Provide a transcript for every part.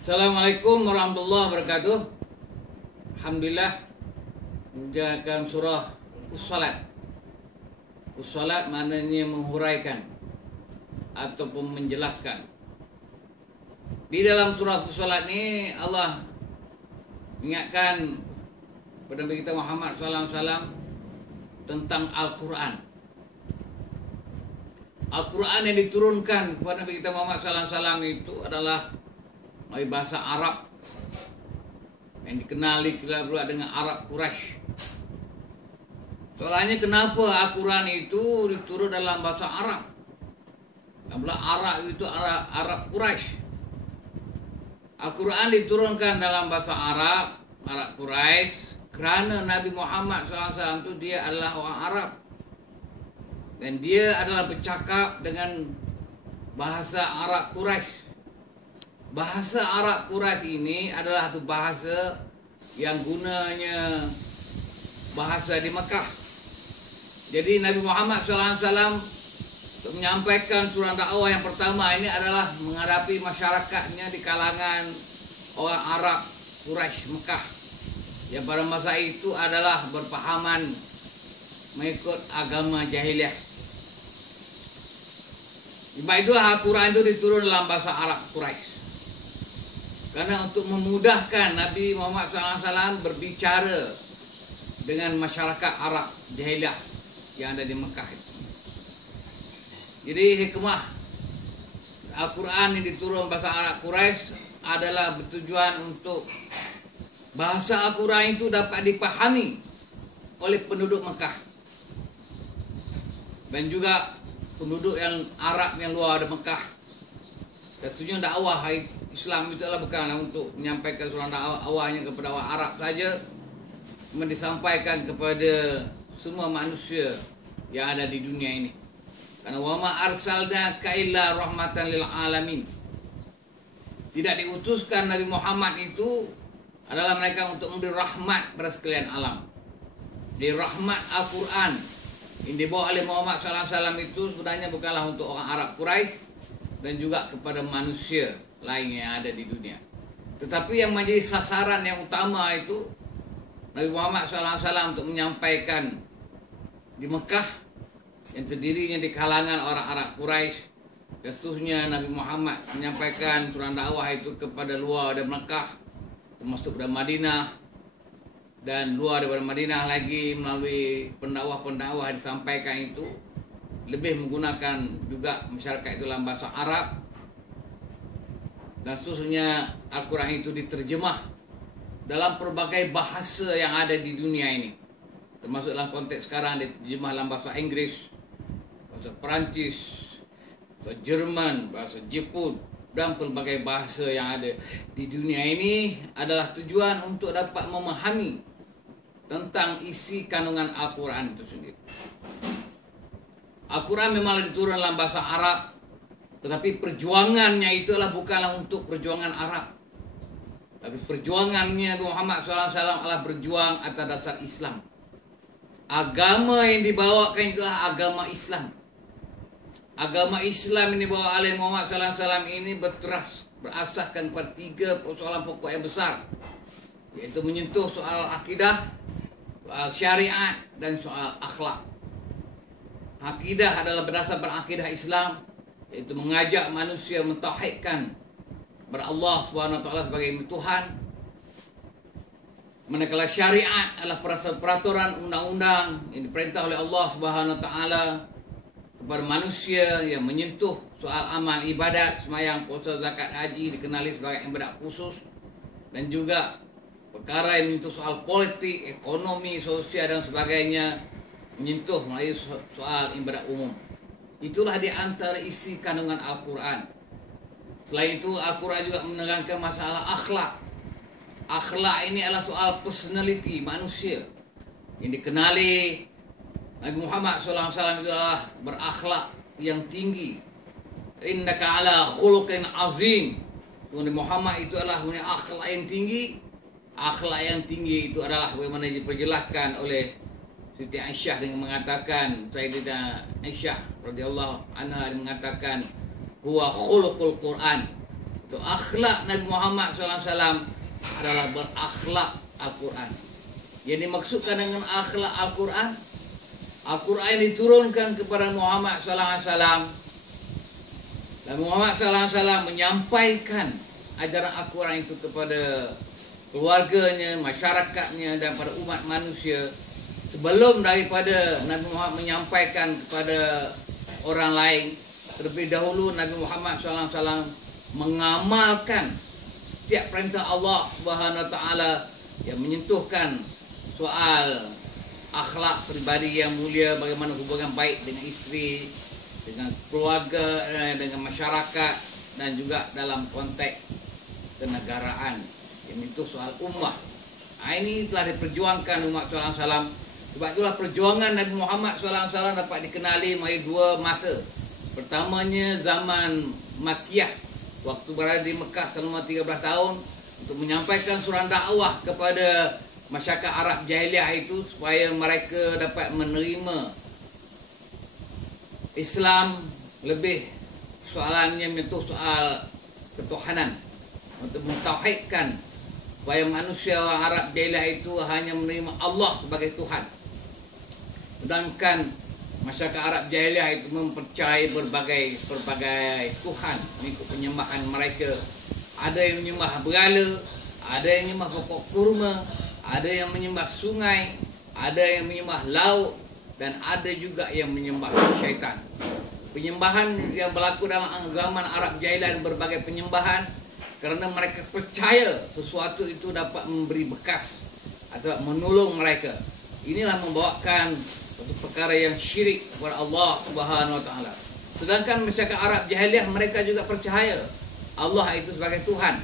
Assalamualaikum warahmatullahi wabarakatuh. Alhamdulillah, menjalankan surah Fussilat. Fussilat maknanya menghuraikan ataupun menjelaskan. Di dalam surah Fussilat ni Allah ingatkan kepada Nabi kita Muhammad SAW tentang Al-Quran. Al-Quran yang diturunkan kepada Nabi kita Muhammad SAW itu adalah melalui bahasa Arab yang dikenali pula dengan Arab Quraisy. Soalnya kenapa Al-Quran itu diturun dalam bahasa Arab? Dan pula Arab itu Arab Quraisy. Al-Quran diturunkan dalam bahasa Arab Quraisy kerana Nabi Muhammad SAW itu dia adalah orang Arab. Dan dia adalah bercakap dengan bahasa Arab Quraisy. Bahasa Arab Quraisy ini adalah satu bahasa yang gunanya bahasa di Mekah. Jadi Nabi Muhammad SAW untuk menyampaikan surah dakwah yang pertama ini adalah menghadapi masyarakatnya di kalangan orang Arab Quraisy Mekah, yang pada masa itu adalah berpahaman mengikut agama jahiliyah. Sebab itulah Al-Quran itu diturun dalam bahasa Arab Quraisy. Karena untuk memudahkan Nabi Muhammad SAW berbicara dengan masyarakat Arab jahiliyah yang ada di Mekah itu. Jadi hikmah Al-Quran yang diturun bahasa Arab Quraisy adalah bertujuan untuk bahasa Al-Quran itu dapat dipahami oleh penduduk Mekah dan juga penduduk yang Arab yang luar dari Mekah. Dan sebenarnya dakwah Islam itu adalah bukanlah untuk menyampaikan surah dakwahnya kepada orang Arab saja, cuma disampaikan kepada semua manusia yang ada di dunia ini. Karena wa ma arsalnaka illa rahmatan lil alamin. Tidak diutuskan Nabi Muhammad itu adalah mereka untuk memberi rahmat kepada sekalian alam. Di rahmat Al-Quran yang dibawa oleh Muhammad SAW itu sebenarnya bukanlah untuk orang Arab Quraisy dan juga kepada manusia lain yang ada di dunia. Tetapi yang menjadi sasaran yang utama itu Nabi Muhammad SAW untuk menyampaikan di Mekah yang terdirinya di kalangan orang Arab Quraisy. Dan seterusnya Nabi Muhammad menyampaikan surah dakwah itu kepada luar dari Mekah, termasuk dari Madinah, dan luar daripada Madinah lagi melalui pendakwah-pendakwah yang disampaikan itu lebih menggunakan juga masyarakat itu dalam bahasa Arab. Dan seterusnya Al-Quran itu diterjemah dalam pelbagai bahasa yang ada di dunia ini, termasuk dalam konteks sekarang diterjemah dalam bahasa Inggris, bahasa Perancis, bahasa Jerman, bahasa Jepun, dan pelbagai bahasa yang ada di dunia ini adalah tujuan untuk dapat memahami tentang isi kandungan Al-Quran itu sendiri. Al-Quran memang diturun dalam bahasa Arab, tetapi perjuangannya itu adalah bukanlah untuk perjuangan Arab. Tapi perjuangannya Muhammad SAW adalah berjuang atas dasar Islam. Agama yang dibawakan itu adalah agama Islam. Agama Islam yang dibawa oleh Muhammad SAW ini berasaskan pada 3 persoalan pokok yang besar, iaitu menyentuh soal akidah, soal syariat, dan soal akhlak. Akidah adalah berdasar pada akidah Islam, iaitu mengajak manusia mentauhidkan kepada Allah SWT sebagai Tuhan. Manakala syariat adalah peraturan undang-undang yang diperintah oleh Allah SWT kepada manusia yang menyentuh soal amal ibadat, sembahyang, puasa, zakat, haji dikenali sebagai ibadat khusus, dan juga perkara yang menyentuh soal politik, ekonomi, sosial dan sebagainya menyentuh melalui soal ibadat umum. Itulah di antara isi kandungan Al-Quran. Selain itu, Al-Quran juga menerangkan masalah akhlak. Akhlak ini adalah soal personality manusia yang dikenali Nabi Muhammad SAW itu adalah berakhlak yang tinggi. Innaka ala khuluqin azim. Nabi Muhammad itu adalah punya akhlak yang tinggi. Akhlak yang tinggi itu adalah bagaimana diperjelaskan oleh Siti Aisyah dengan mengatakan, Sayyidah Aisyah radhiyallahu anha mengatakan, huwa khuluqul Quran. Itu akhlak Nabi Muhammad SAW adalah berakhlak Al-Quran. Yang dimaksudkan dengan akhlak Al-Quran, Al-Quran diturunkan kepada Muhammad SAW. Dan Muhammad SAW menyampaikan ajaran Al-Quran itu kepada keluarganya, masyarakatnya dan pada umat manusia sebelum daripada Nabi Muhammad menyampaikan kepada orang lain. Terlebih dahulu Nabi Muhammad SAW mengamalkan setiap perintah Allah Subhanahu Wa Taala yang menyentuhkan soal akhlak pribadi yang mulia, bagaimana hubungan baik dengan isteri, dengan keluarga, dengan masyarakat, dan juga dalam konteks kenegaraan yang menyentuh soal ummah. Ini telah diperjuangkan umat SAW. Sebab itulah perjuangan Nabi Muhammad SAW dapat dikenali melalui dua masa. Pertamanya zaman Makkiyah, waktu berada di Mekah selama 13 tahun untuk menyampaikan surah dakwah kepada masyarakat Arab Jahiliyah itu supaya mereka dapat menerima Islam, lebih soalannya menyentuh soal ketuhanan, untuk mentauhidkan supaya manusia Arab Jahiliyah itu hanya menerima Allah sebagai Tuhan. Sedangkan masyarakat Arab Jahiliyah itu mempercayai berbagai Tuhan mengikut penyembahan mereka. Ada yang menyembah berhala, ada yang menyembah pokok kurma, ada yang menyembah sungai, ada yang menyembah laut, dan ada juga yang menyembah syaitan. Penyembahan yang berlaku dalam zaman Arab Jahiliyah, berbagai penyembahan, kerana mereka percaya sesuatu itu dapat memberi bekas atau menolong mereka. Inilah membawakan satu perkara yang syirik kepada Allah Subhanahu Wa Taala. Sedangkan masyarakat Arab Jahiliyah, mereka juga percaya Allah itu sebagai Tuhan.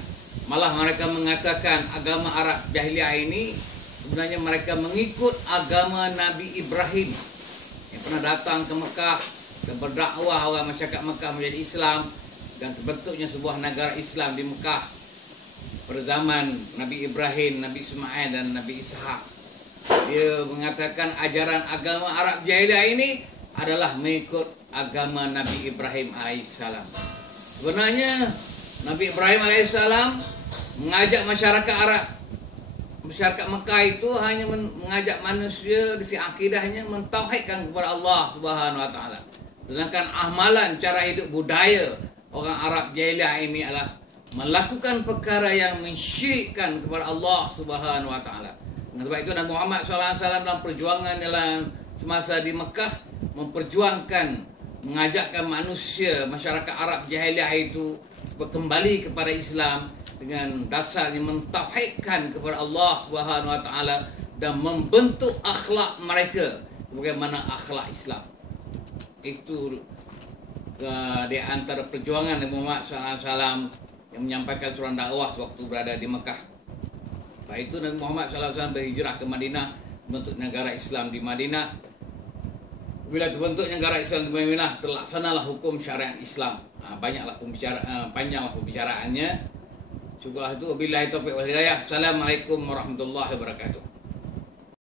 Malah mereka mengatakan agama Arab Jahiliyah ini sebenarnya mereka mengikut agama Nabi Ibrahim yang pernah datang ke Mekah dan berdakwah orang masyarakat Mekah menjadi Islam, dan terbentuknya sebuah negara Islam di Mekah pada zaman Nabi Ibrahim, Nabi Ismail dan Nabi Ishak. Dia mengatakan ajaran agama Arab Jahiliyah ini adalah mengikut agama Nabi Ibrahim alaihissalam. Sebenarnya Nabi Ibrahim alaihissalam mengajak masyarakat Arab, masyarakat Mekah itu hanya mengajak manusia di sisi akidahnya mentauhidkan kepada Allah Subhanahu Wa Taala. Sedangkan amalan, cara hidup, budaya orang Arab Jahiliyah ini adalah melakukan perkara yang mensyirikkan kepada Allah Subhanahu Wa Taala. Sebab itu Nabi Muhammad SAW dalam perjuangan dalam semasa di Mekah memperjuangkan, mengajakkan manusia, masyarakat Arab Jahiliyah itu kembali kepada Islam dengan dasarnya mentauhidkan kepada Allah Subhanahu Wa Taala dan membentuk akhlak mereka sebagaimana akhlak Islam. Itu di antara perjuangan Nabi Muhammad SAW yang menyampaikan surah dakwah waktu berada di Mekah. Lepas itu Nabi Muhammad SAW berhijrah ke Madinah, membentuk negara Islam di Madinah. Bila terbentuk negara Islam di Madinah, terlaksanalah hukum syariat Islam. Panjanglah pembicaraannya. Syukurlah itu. Wabillahi taufiq wal hidayah. Assalamualaikum warahmatullahi wabarakatuh.